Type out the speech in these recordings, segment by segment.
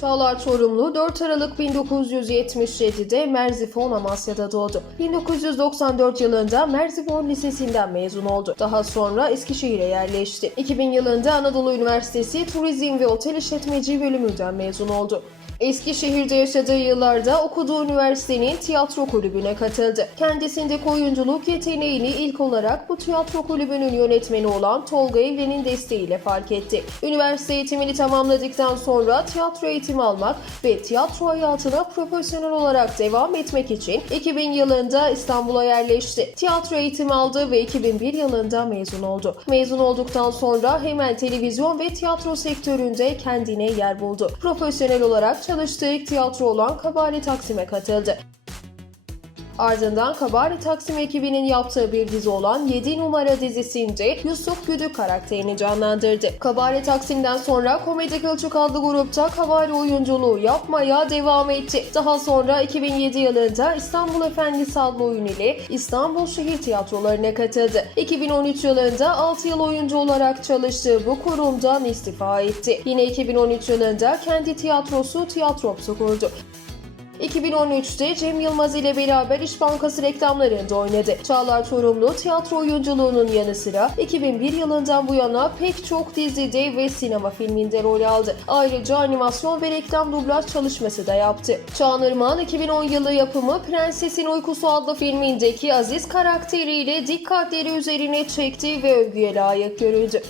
Çağlar Çorumlu 4 Aralık 1977'de Merzifon Amasya'da doğdu. 1994 yılında Merzifon Lisesi'nden mezun oldu. Daha sonra Eskişehir'e yerleşti. 2000 yılında Anadolu Üniversitesi Turizm ve Otel İşletmeci bölümünden mezun oldu. Eskişehir'de yaşadığı yıllarda okuduğu üniversitenin tiyatro kulübüne katıldı. Kendisindeki oyunculuk yeteneğini ilk olarak bu tiyatro kulübünün yönetmeni olan Tolga Evren'in desteğiyle fark etti. Üniversite eğitimini tamamladıktan sonra tiyatro eğitimi almak ve tiyatro hayatına profesyonel olarak devam etmek için 2000 yılında İstanbul'a yerleşti. Tiyatro eğitimi aldı ve 2001 yılında mezun oldu. Mezun olduktan sonra hemen televizyon ve tiyatro sektöründe kendine yer buldu. Profesyonel olarak çalıştığı ilk tiyatro olan Kabari Taksim'e katıldı. Ardından Kabari Taksim ekibinin yaptığı bir dizi olan 7 numara dizisinde Yusuf Güdük karakterini canlandırdı. Kabari Taksim'den sonra Komedi Kılçık adlı grupta Kabari oyunculuğu yapmaya devam etti. Daha sonra 2007 yılında İstanbul Efendisi adlı oyun ile İstanbul Şehir Tiyatrolarına katıldı. 2013 yılında 6 yıl oyuncu olarak çalıştığı bu kurumdan istifa etti. Yine 2013 yılında kendi tiyatrosu Tiyatrops'u kurdu. 2013'te Cem Yılmaz ile beraber İş Bankası reklamlarında oynadı. Çağlar Çorumlu tiyatro oyunculuğunun yanı sıra 2001 yılından bu yana pek çok dizide ve sinema filminde rol aldı. Ayrıca animasyon ve reklam dublaj çalışması da yaptı. Çağınırman 2010 yılı yapımı Prensesin Uykusu adlı filmindeki Aziz karakteriyle dikkatleri üzerine çekti ve övgüye layık görüldü.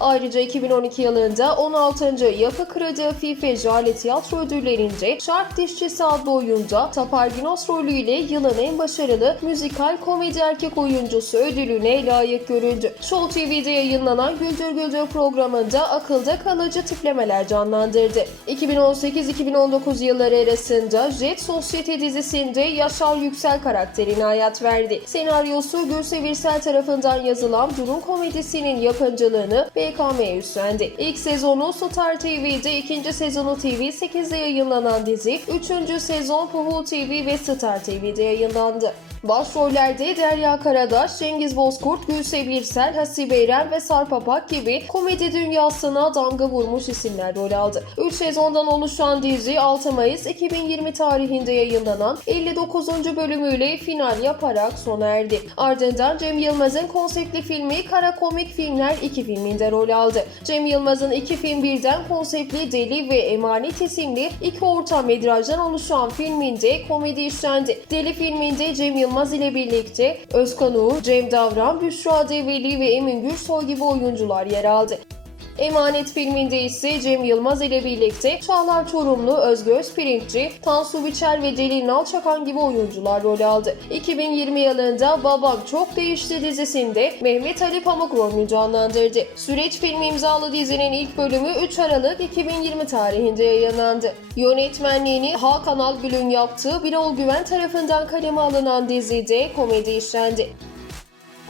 Ayrıca 2012 yılında 16. Yapı Kredi FIFA Jale Tiyatro Ödülleri'nde Şark Dişçisi adlı oyunda Taparginos rolüyle yılın en başarılı müzikal komedi erkek oyuncusu ödülüne layık görüldü. Show TV'de yayınlanan Güldür Güldür programında akılda kalıcı tiplemeler canlandırdı. 2018-2019 yılları arasında Jet Sosyete dizisinde Yaşar Yüksel karakterine hayat verdi. Senaryosu Gülse Birsel tarafından yazılan durum komedisinin yapımcılığını BKM üstlendi. İlk sezonu Star TV'de, ikinci sezonu TV8'de yayınlanan dizi, üçüncü sezon Puhu TV ve Star TV'de yayınlandı. Başrollerde Derya Karadaş, Cengiz Bozkurt, Gülse Birsel, Hasibe İrem ve Sarp Apak gibi komedi dünyasına damga vurmuş isimler rol aldı. 3 sezondan oluşan dizi 6 Mayıs 2020 tarihinde yayınlanan 59. bölümüyle final yaparak sona erdi. Ardından Cem Yılmaz'ın konseptli filmi Kara Komik Filmler 2 filminde rol aldı. Cem Yılmaz'ın iki film birden konseptli Deli ve Emanet isimli iki orta metrajdan oluşan filminde komedi işlendi. Deli filminde Cem Yılmaz ile birlikte Özkan Uğur, Cem Davran, Büşra Develi ve Emin Gürsoy gibi oyuncular yer aldı. Emanet filminde ise Cem Yılmaz ile birlikte Çağlar Çorumlu, Özgür Özpirinççi, Tansu Biçer ve Celil Nalçakan gibi oyuncular rol aldı. 2020 yılında Babam Çok Değişti dizisinde Mehmet Ali Pamuk rolünü canlandırdı. Süreç filmi imzalı dizinin ilk bölümü 3 Aralık 2020 tarihinde yayınlandı. Yönetmenliğini Hakan Algül'ün yaptığı Birol Güven tarafından kaleme alınan dizide komedi işlendi.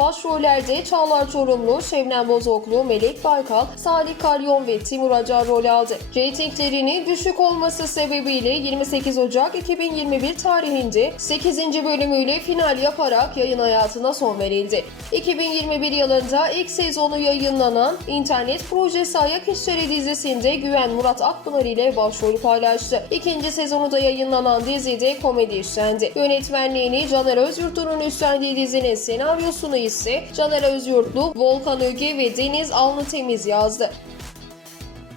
Başrollerde Çağlar Çorumlu, Şebnem Bozoklu, Melek Baykal, Salih Kalyon ve Timur Acar rol aldı. Reytinglerinin düşük olması sebebiyle 28 Ocak 2021 tarihinde 8. bölümüyle final yaparak yayın hayatına son verildi. 2021 yılında ilk sezonu yayınlanan internet projesi Ayak İşleri dizisinde Güven Murat Akpınar ile başrol paylaştı. İkinci sezonu da yayınlanan dizide komedi işlendi. Yönetmenliğini Caner Özyurtlu'nun üstlendiği dizinin senaryosunu ise Caner Özyurtlu, Volkan Öge ve Deniz Alnı Temiz yazdı.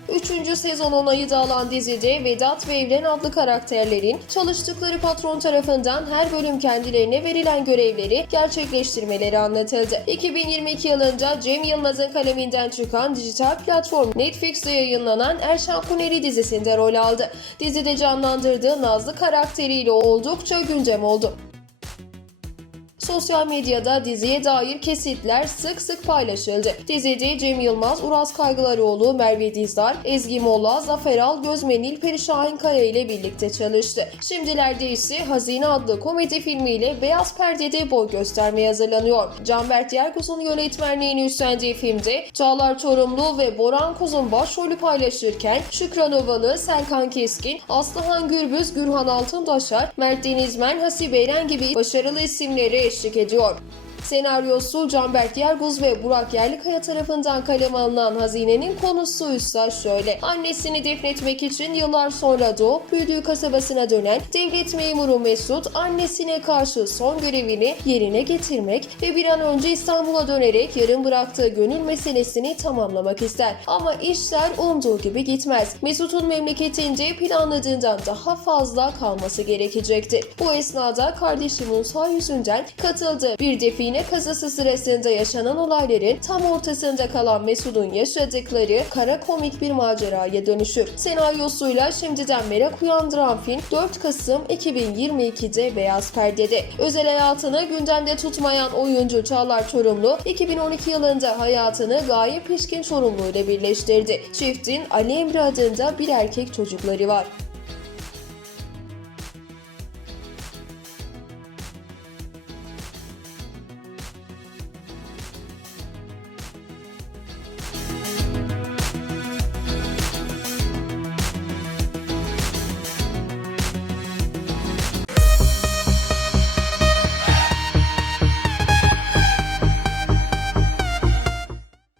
Üçüncü sezon onayı da alan dizide Vedat ve Evren adlı karakterlerin çalıştıkları patron tarafından her bölüm kendilerine verilen görevleri gerçekleştirmeleri anlatıldı. 2022 yılında Cem Yılmaz'ın kaleminden çıkan dijital platform Netflix'te yayınlanan Erşan Kuneri dizisinde rol aldı. Dizide canlandırdığı Nazlı karakteriyle oldukça gündem oldu. Sosyal medyada diziye dair kesitler sık sık paylaşıldı. Dizide Cem Yılmaz, Uras Kaygılaroğlu, Merve Dizdar, Ezgi Molla, Zafer Al, Gözme Nilperi Şahinkaya ile birlikte çalıştı. Şimdilerde ise Hazine adlı komedi filmiyle Beyaz Perde'de boy göstermeye hazırlanıyor. Canberk Yerkuz'un yönetmenliğini üstlendiği filmde Çağlar Çorumlu ve Boran Kuz'un başrolü paylaşırken Şükran Ovalı, Serkan Keskin, Aslıhan Gürbüz, Gürhan Altındaşar, Mert Denizmen, Hasibe Eren gibi başarılı isimleri eşlik ediyor. Senaryosu Canberk Yerguz ve Burak Yerlikaya tarafından kaleme alınan Hazine'nin konusuysa şöyle. Annesini defnetmek için yıllar sonra doğup büyüdüğü kasabasına dönen devlet memuru Mesut annesine karşı son görevini yerine getirmek ve bir an önce İstanbul'a dönerek yarım bıraktığı gönül meselesini tamamlamak ister. Ama işler umduğu gibi gitmez. Mesut'un memleketinde planladığından daha fazla kalması gerekecektir. Bu esnada kardeşi Musa yüzünden katıldığı bir define kazası sırasında yaşanan olayların tam ortasında kalan Mesut'un yaşadıkları kara komik bir maceraya dönüşür. Senaryosuyla şimdiden merak uyandıran film 4 Kasım 2022'de Beyaz Perde'de. Özel hayatını gündemde tutmayan oyuncu Çağlar Çorumlu 2012 yılında hayatını Gaye Pişkin Çorumlu ile birleştirdi. Çiftin Ali Emre adında bir erkek çocukları var.